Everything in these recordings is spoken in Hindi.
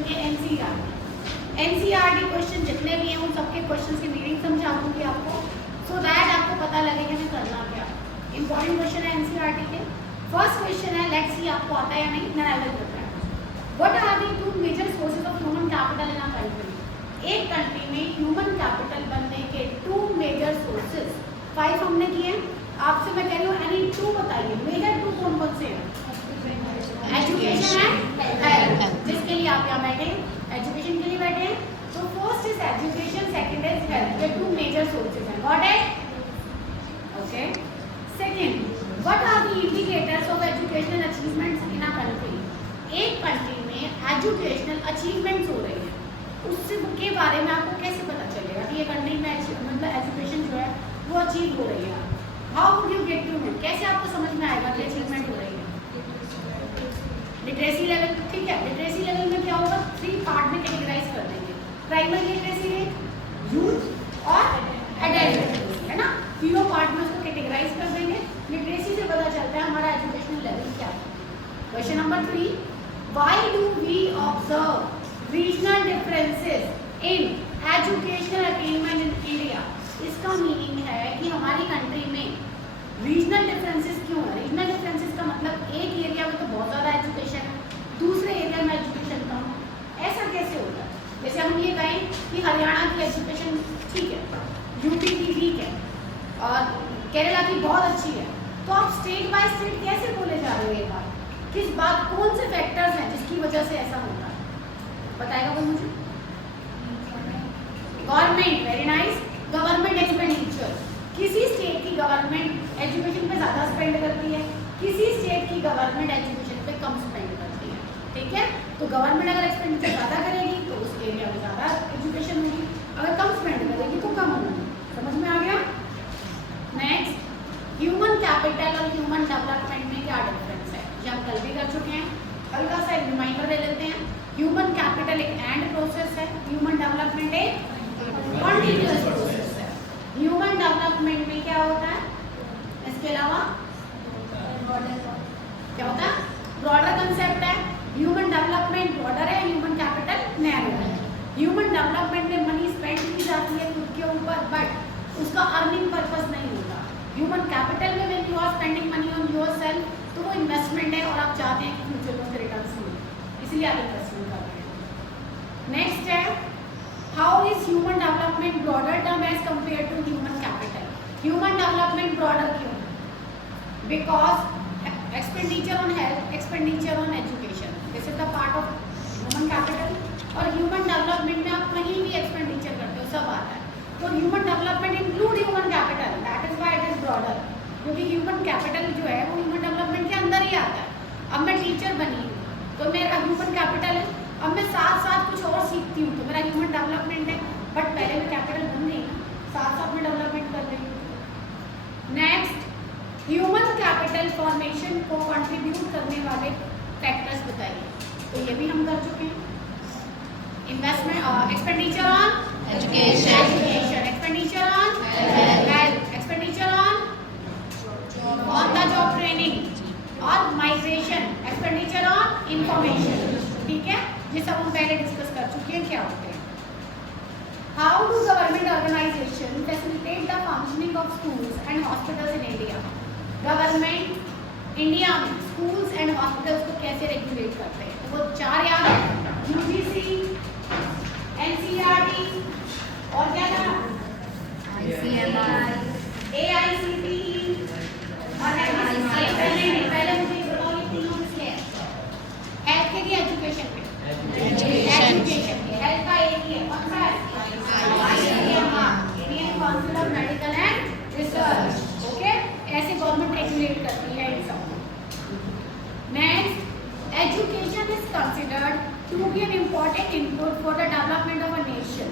चलेंगे एनसीईआरटी क्वेश्चन जितने भी हैं उन सबके क्वेश्चन की मीनिंग समझा दूंगी आपको, सो दैट आपको पता लगे कि हमें करना क्या। इंपॉर्टेंट क्वेश्चन है एनसीईआरटी के। फर्स्ट क्वेश्चन है, लेट्स सी आपको आता है या नहीं, then I will prepare. What are the two major sources of human capital in a country. एक कंट्री में ह्यूमन कैपिटल बनने के टू मेजर सोर्सेज, 5 हमने किए। आपसे मैं कह रही हूँ एनी टू बताइए, मेजर टू कौन कौन से हैं? एजुकेशन है, जिसके लिए आप यहाँ बैठे, एजुकेशन के लिए बैठे हैं। तो first is education, second is health, ये टू मेजर सोर्सेज हैं। Got it? Okay. Second, what are the indicators of educational achievements in a country. एक कंट्री में एजुकेशनल अचीवमेंट्स हो रही है, उसके बारे में आपको कैसे पता चलेगा कि ये कंट्री में मतलब एजुकेशन जो है वो अचीव हो रही है? How would you get to know, कैसे आपको समझ में आएगा कि अचीवमेंट हो रही है? लिटरेसी लेवल, ठीक है। लिटरेसी लेवल में क्या होगा, 3 पार्ट में कैटेगराइज कर देंगे। प्राइमरी लिटरेसी रेट, यूथ और एडल्ट, है ना, तीनों पार्ट में उसको कैटेगराइज कर देंगे। लिटरेसी से पता चलता है हमारा एजुकेशनल लेवल क्या है। Question number 3, why do we observe regional differences in educational attainment in India. इसका मीनिंग है कि हमारी कंट्री में रीजनल डिफरेंसेस क्यों है। रीजनल डिफरेंसेस का मतलब एक एरिया में तो बहुत ज़्यादा एजुकेशन है, दूसरे एरिया में एजुकेशन कम। ऐसा कैसे होता है? जैसे हम ये कहें कि हरियाणा की एजुकेशन ठीक है, यूपी की ठीक है और केरला की बहुत अच्छी है, तो आप स्टेट बाय स्टेट कैसे बोले जा रहे हो ये बात? किस बात, कौन से फैक्टर्स हैं जिसकी वजह से ऐसा होता है? बताएगा कोई मुझे? Government, very nice, government expenditure. किसी स्टेट की गवर्नमेंट एजुकेशन पे ज़्यादा स्पेंड करती है, किसी स्टेट की गवर्नमेंट एजुकेशन पे कम स्पेंड करती है, ठीक है। तो गवर्नमेंट अगर एक्सपेंडिचर ज़्यादा करेगी तो उस एरिया में ज़्यादा एजुकेशन होगी, अगर कम स्पेंड करेगी तो कम होगी। समझ में आ गया? नेक्स्ट, ह्यूमन कैपिटल और ह्यूमन डेवलपमेंट में क्या डिफरेंस है, ये हम कल भी कर चुके हैं। हल्का सा एक रिमाइंडर ले लेते हैं। ह्यूमन कैपिटल एक एंड प्रोसेस है, ह्यूमन डेवलपमेंट एक कॉन्टिन्यूअस प्रोसेस है। ह्यूमन डेवलपमेंट में क्या होता है, इसके अलावा क्या होता है, ब्रॉडर कंसेप्ट है। ह्यूमन डेवलपमेंट ब्रॉडर है, ह्यूमन कैपिटल नैरो है। ह्यूमन डेवलपमेंट में मनी स्पेंड की जाती है खुद के ऊपर, बट उसका अर्निंग पर्पस नहीं होता। ह्यूमन कैपिटल में when you are spending money on yourself, तो वो इन्वेस्टमेंट है और आप चाहते हैं कि फ्यूचर में उसके रिटर्न्स मिले, इसलिए आप इन्वेस्टमेंट कर रहे हैं। नेक्स्ट है, how is human development broader term as compare to human capital. Human development broader क्यों? Because expenditure on health, expenditure on education, this is the part of human capital. और ह्यूमन डेवलपमेंट में आप कहीं भी एक्सपेंडिचर करते हो, सब आता है। तो human development include human capital, that is why it is broader, क्योंकि ह्यूमन कैपिटल जो है वो ह्यूमन डेवलपमेंट के अंदर ही आता है। अब मैं टीचर बनी हूँ तो मेरा ह्यूमन कैपिटल है, अब मैं साथ साथ कुछ और सीखती हूँ तो मेरा ह्यूमन डेवलपमेंट है, बट पहले मैं कैपिटल बन गई ना, साथ साथ में डेवलपमेंट कर रही हूँ। नेक्स्ट, ह्यूमन कैपिटल फॉर्मेशन को कंट्रीब्यूट करने वाले फैक्टर्स बताइए। तो ये भी हम कर चुके हैं। Investment, expenditure on education, expenditure on health, expenditure on the job training और माइग्रेशन, एक्सपेंडिचर ऑन इंफॉर्मेशन, ठीक है। ये सब हम पहले डिस्कस कर चुके हैं क्या होते हैं। How do government organisation facilitate the functioning of schools and hospitals in India. Government India में स्कूल्स एंड हॉस्पिटल्स को कैसे रेगुलेट करते हैं? तो वो 4 याद है, यूजीसी, एनसीईआरटी और क्या था, एआईसीटीई और पहले मुझे बताओ ये तीनों किसके हैं? हेल्थ के लिए, एजुकेशन के, एजुकेशन के, हेल्थ का एक ही है, कौन सा है? Indian council of medical and research, okay. ऐसे गवर्नमेंट रेगुलेट करती है इन सब। Next, education is considered to be an important input for the development of a nation.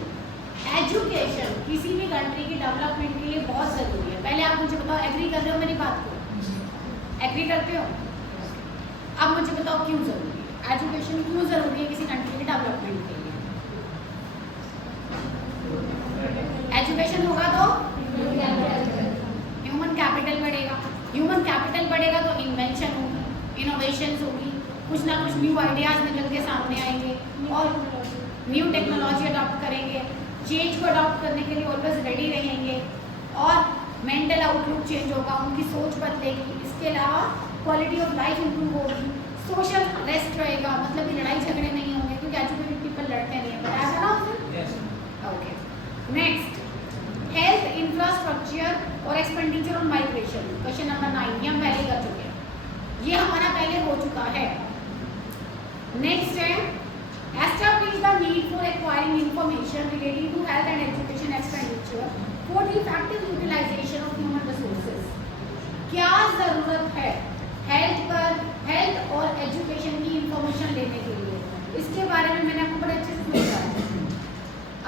Education किसी भी कंट्री के डेवलपमेंट के लिए बहुत ज़रूरी है। पहले आप मुझे बताओ, एग्री कर रहे हो मेरी बात को? एग्री करते हो? अब मुझे बताओ क्यों ज़रूरी है एजुकेशन, क्यों ज़रूरी है किसी कंट्री के डेवलपमेंट के लिए? एजुकेशन होगा तो ह्यूमन कैपिटल बढ़ेगा, ह्यूमन कैपिटल बढ़ेगा तो इन्वेंशन होगी, इनोवेशंस होगी, कुछ ना कुछ न्यू आइडियाज़ निकल के सामने आएंगे और न्यू टेक्नोलॉजी अडॉप्ट करेंगे, चेंज को अडॉप्ट करने के लिए ऑलवेज रेडी रहेंगे और मेंटल आउटलुक चेंज होगा, उनकी सोच बदलेगी। इसके अलावा क्वालिटी ऑफ लाइफ इंप्रूव होगी, सोशल रेस्ट रहेगा, मतलब कि लड़ाई झगड़े नहीं होंगे क्योंकि एजुकेटेड पीपल लड़ते नहीं हैं, बताया था ना उसने। ओके, नेक्स्ट हेल्थ इंफ्रास्ट्रक्चर और expenditure on migration, question number 9, ये हम पहले कर चुके हैं, ये हमारा पहले हो चुका है। नेक्स्ट है establish the need for acquiring information relating to health and education expenditure for the effective utilisation of human resources. क्या ज़रूरत है हेल्थ और एजुकेशन की इंफॉर्मेशन लेने के लिए, इसके बारे में मैंने आपको बड़े अच्छे से समझाया।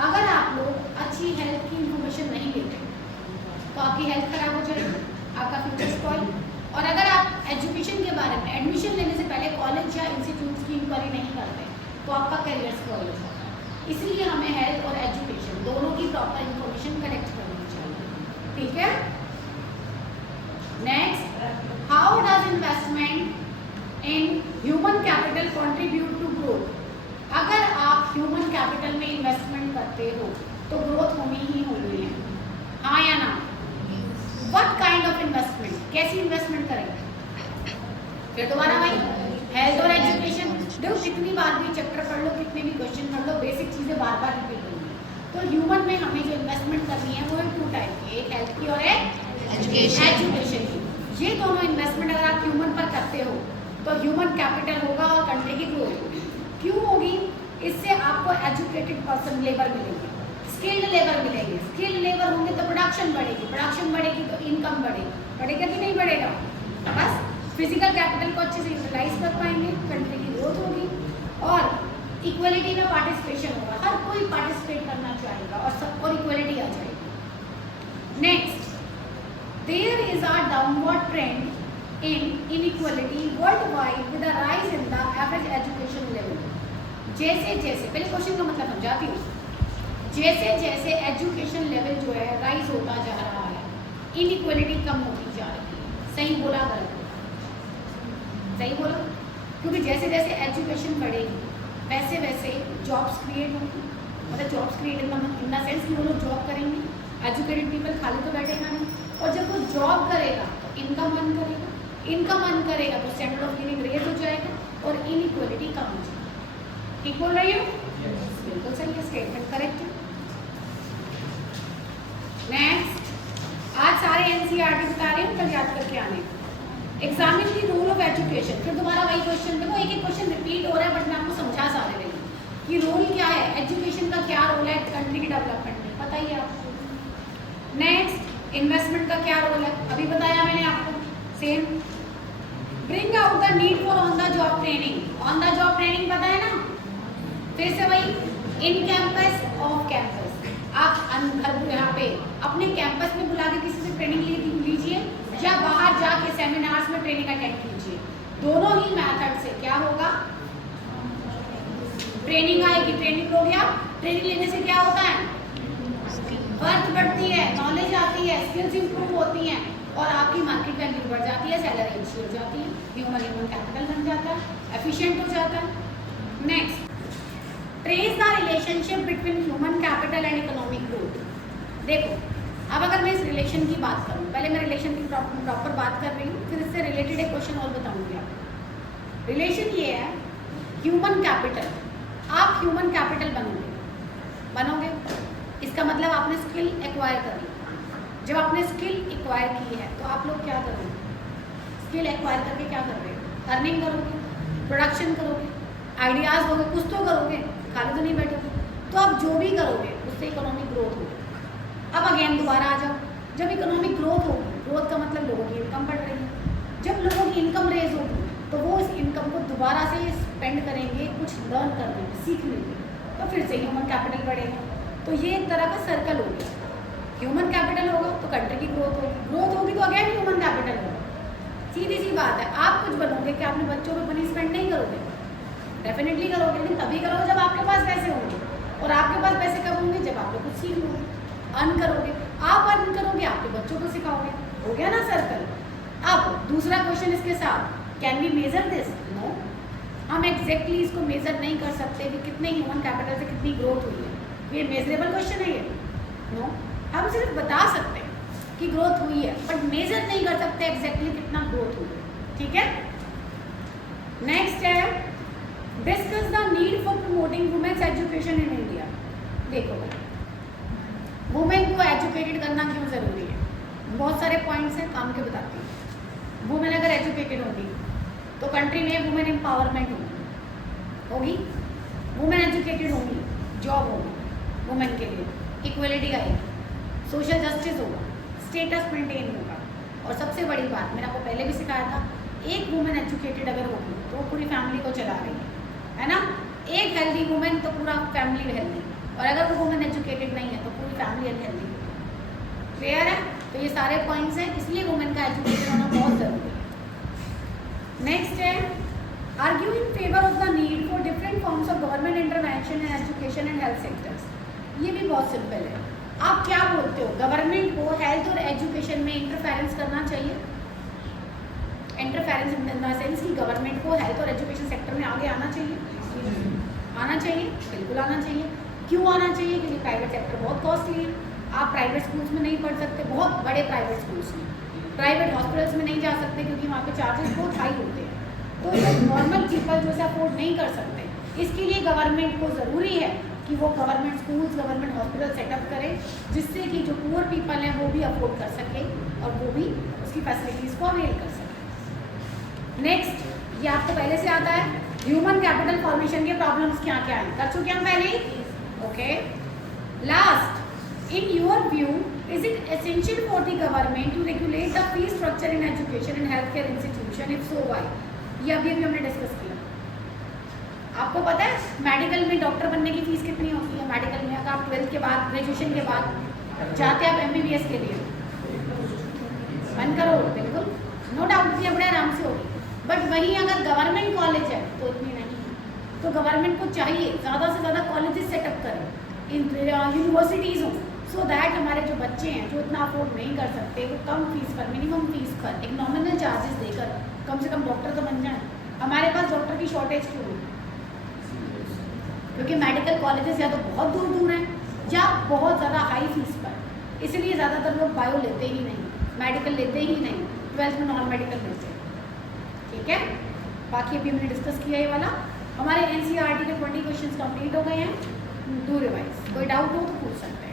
अगर आप लोग अच्छी हेल्थ की इंफॉर्मेशन नहीं लेते तो आपकी हेल्थ खराब हो जाएगी, आपका फ्यूचर स्पॉइल। और अगर आप एजुकेशन के बारे में एडमिशन लेने से पहले कॉलेज या इंस्टीट्यूट्स की इंक्वायरी नहीं करते तो आपका करियर स्पॉइल हो जाता है। इसलिए हमें हेल्थ और एजुकेशन दोनों की प्रॉपर इंफॉर्मेशन कलेक्ट करनी चाहिए, ठीक है। Next, how does investment in human capital contribute to growth. अगर आप ह्यूमन कैपिटल में इन्वेस्टमेंट करते हो तो ग्रोथ होनी ही होनी है, हाँ या ना। व्हाट काइंड ऑफ इन्वेस्टमेंट, कैसी इन्वेस्टमेंट करेंगे। फिर दोबारा भाई, हेल्थ और एजुकेशन, देखो कितनी बार भी चैप्टर पढ़ लो, कितने भी क्वेश्चन पढ़ लो, बेसिक चीज़ें बार बार रिपीट होंगी। तो ह्यूमन में हमें जो इन्वेस्टमेंट करनी है वो है 2 टाइप की, एक हेल्थ की और एक एजुकेशन की। ये दोनों इन्वेस्टमेंट अगर आप ह्यूमन पर करते हो तो ह्यूमन कैपिटल होगा और कंट्री की ग्रोथ होगी। क्यों होगी, इससे आपको एजुकेटेड पर्सन लेबर मिलेंगे, स्किल्ड लेबर मिलेंगे, स्किल्ड लेबर होंगे तो प्रोडक्शन बढ़ेगी, प्रोडक्शन बढ़ेगी तो इनकम बढ़ेगा कि नहीं बढ़ेगा। बस फिजिकल कैपिटल को अच्छे से यूटिलाइज कर पाएंगे, कंट्री की ग्रोथ होगी और इक्वलिटी में पार्टिसिपेशन होगा, हर कोई पार्टिसिपेट करना चाहेगा और सबको इक्वलिटी आ जाएगी। Next, there is a downward trend in inequality worldwide with a rise in the average education level. जैसे जैसे, पहले क्वेश्चन का मतलब समझाती हूँ, जैसे जैसे एजुकेशन लेवल जो है राइज होता जा रहा है, इनइक्वालिटी कम होती जा रही है। सही बोला गलत? सही बोला, क्योंकि जैसे जैसे एजुकेशन बढ़ेगी वैसे वैसे जॉब्स क्रिएट होंगी, मतलब jobs create in the sense कि वो लोग जॉब करेंगे, एजुकेटेड पीपल खाली तो बैठेगा नहीं, और जब वो जॉब करेगा तो इनकम अर्न करेगा, इनकम अर्न करेगा तो स्टैंडर्ड ऑफ लिविंग रेज हो जाएगा और इनइक्वालिटी कम हो जाएगी। ठीक बोल रही हो? बिल्कुल सही है, स्टेटमेंट करेक्ट है। नेक्स्ट, आज सारे एनसीईआरटी बता रही हूँ, कल याद करके आने। Examine the role of education, फिर दोबारा वही क्वेश्चन, देखो एक एक क्वेश्चन रिपीट हो रहा है बट मैं आपको समझा सारे रही कि रोल क्या है, एजुकेशन का क्या रोल है कंट्री की डेवलपमेंट में, पता ही है आपको। नेक्स्ट, इन्वेस्टमेंट का क्या रोल है, अभी बताया मैंने आपको, same. Bring out the need for on the job training, on the job training पता है ना, फिर से वही, इन कैंपस ऑफ कैंपस, आप यहाँ पे अपने कैंपस में बुला के किसी से ट्रेनिंग लीजिए या बाहर जाके सेमिनार्स में ट्रेनिंग अटेंड कीजिए, दोनों ही मेथड से क्या होगा, ट्रेनिंग आएगी। ट्रेनिंग लोगे आप, ट्रेनिंग लेने से क्या होता है, वर्थ बढ़ती है, नॉलेज आती है, स्किल्स इंप्रूव होती हैं और आपकी मार्केट वैल्यू बढ़ जाती है, सैलरी अच्छी हो जाती है, ह्यूमन कैपिटल बन जाता है, एफिशिएंट हो जाता है। Next, trace the relationship between human capital and economic growth. देखो, अब अगर मैं इस रिलेशन की बात करूँ, पहले मैं रिलेशन की प्रॉपर बात कर रही हूँ, फिर इससे रिलेटेड एक क्वेश्चन और बताऊँगी आपको। रिलेशन ये है, ह्यूमन कैपिटल, आप ह्यूमन कैपिटल बनोगे, इसका मतलब आपने स्किल एक्वायर कर ली। जब आपने स्किल एक्वायर की है तो आप लोग क्या करोगे, स्किल एक्वायर करके क्या कर रहे हो, अर्निंग करोगे, प्रोडक्शन करोगे, आइडियाज़ दोगे, कुछ तो करोगे, खाली तो नहीं बैठोगे। तो आप जो भी करोगे उससे इकोनॉमिक ग्रोथ होगी। अब अगेन दोबारा आ जाओ, जब इकोनॉमिक ग्रोथ होगी, ग्रोथ का मतलब लोगों की इनकम बढ़ रही है, जब लोगों की इनकम रेज होगी तो वो इस इनकम को दोबारा से स्पेंड करेंगे कुछ लर्न करने में, सीखने में, तो फिर से ह्यूमन कैपिटल बढ़ेगा। तो ये एक तरह का सर्कल हो गया, ह्यूमन कैपिटल होगा तो कंट्री की ग्रोथ होगी, ग्रोथ होगी तो अगेन ह्यूमन कैपिटल होगा। सीधी सी बात है, आप कुछ बनोगे कि अपने बच्चों पे मनी स्पेंड नहीं करोगे, डेफिनेटली करोगे, लेकिन तभी करोगे जब आपके पास पैसे होंगे, और आपके पास पैसे कब होंगे, जब आप लोग कुछ सीख लोगे, अर्न करोगे, आप अर्न करोगे, आपके बच्चों को सिखाओगे, हो गया ना सर्कल। अब दूसरा क्वेश्चन इसके साथ, can we measure this? No, हम एग्जैक्टली इसको मेजर नहीं कर सकते कि कितने ह्यूमन कैपिटल से कितनी ग्रोथ हुई है, ये मेजरेबल क्वेश्चन है ये? नो, हम सिर्फ बता सकते हैं कि ग्रोथ हुई है, बट मेजर नहीं कर सकते एग्जैक्टली कितना ग्रोथ हुई है, ठीक है? नेक्स्ट है discuss the need for promoting women's education in India. देखो वुमेन को एजुकेटेड करना क्यों ज़रूरी है? बहुत सारे पॉइंट्स हैं, काम के बताती हूँ। वुमेन अगर एजुकेटेड होगी तो कंट्री में वुमेन एम्पावरमेंट होगी, वुमेन एजुकेटेड होंगी, जॉब होगी वुमेन के लिए, इक्वलिटी आएगी, सोशल जस्टिस होगा, स्टेटस मेंटेन होगा, और सबसे बड़ी बात मैंने आपको पहले भी सिखाया था, एक वुमेन एजुकेटेड अगर होगी तो वो पूरी फैमिली को चला रही है ना? एक हेल्दी वुमेन तो पूरा फैमिली हेल्दी, और अगर वो वुमेन एजुकेटेड नहीं है तो पूरी फैमिली अनहेल्दी। क्लियर है? तो ये सारे पॉइंट्स हैं, इसलिए वुमेन का एजुकेशन होना बहुत ज़रूरी है। नेक्स्ट है argue in favour of the need for different forms of government intervention in education and health sectors. ये भी बहुत सिंपल है। आप क्या बोलते हो, गवर्नमेंट को हेल्थ और एजुकेशन में इंटरफेरेंस करना चाहिए? इंटरफेरेंस इन द सेंस कि गवर्नमेंट को हेल्थ और एजुकेशन सेक्टर में आगे आना चाहिए? आना चाहिए, बिल्कुल आना चाहिए। क्यों आना चाहिए? क्योंकि प्राइवेट सेक्टर बहुत कॉस्टली है, आप प्राइवेट स्कूल्स में नहीं पढ़ सकते, बहुत बड़े प्राइवेट स्कूल्स में, प्राइवेट हॉस्पिटल्स में नहीं जा सकते क्योंकि वहाँ पे चार्जेस बहुत हाई होते हैं, तो ये नॉर्मल पीपल जो से अफोर्ड नहीं कर सकते। इसके लिए गवर्नमेंट को ज़रूरी है कि वो government schools, government hospital setup करे, जिससे कि जो पुअर पीपल हैं वो भी अफोर्ड कर सके और वो भी उसकी फैसिलिटीज़ को अवेल कर सके। नेक्स्ट, ये आपको पहले से आता है, ह्यूमन कैपिटल फॉर्मेशन के प्रॉब्लम्स क्या क्या हैं, कर चुके हम पहले। Okay, last, in your view is it essential for the government to regulate the fee structure in education and healthcare institution, if so why? ये अभी हमने डिस्कस किया। आपको पता है मेडिकल में डॉक्टर बनने की फीस कितनी होती है? मेडिकल में अगर आप 12th के बाद, ग्रेजुएशन के बाद जाते हैं आप MBBS के लिए 1 करोड़, बिल्कुल नो डाउट कि बड़े आराम से होगी, बट वहीं अगर गवर्नमेंट कॉलेज है तो इतनी नहीं है। तो गवर्नमेंट को चाहिए ज़्यादा से ज़्यादा कॉलेजेस सेटअप करें, यूनिवर्सिटीज़ हों, सो दैट हमारे जो बच्चे हैं जो इतना अफोर्ड नहीं कर सकते वो कम फीस पर, मिनिमम फीस पर, एक नॉमिनल चार्जेस देकर कम से कम डॉक्टर तो बन जाए। हमारे पास डॉक्टर की शॉर्टेज क्यों है? क्योंकि मेडिकल कॉलेजेस या तो बहुत दूर दूर हैं या बहुत ज़्यादा हाई फीस पर, इसलिए ज़्यादातर लोग बायो लेते ही नहीं, मेडिकल लेते ही नहीं, 12th में नॉन मेडिकल लेते हैं। ठीक है, बाकी अभी हमने डिस्कस किया ये वाला। हमारे NCERT के 20 क्वेश्चन कंप्लीट हो गए हैं, डू रिवाइज। कोई डाउट हो तो पूछ सकते हैं।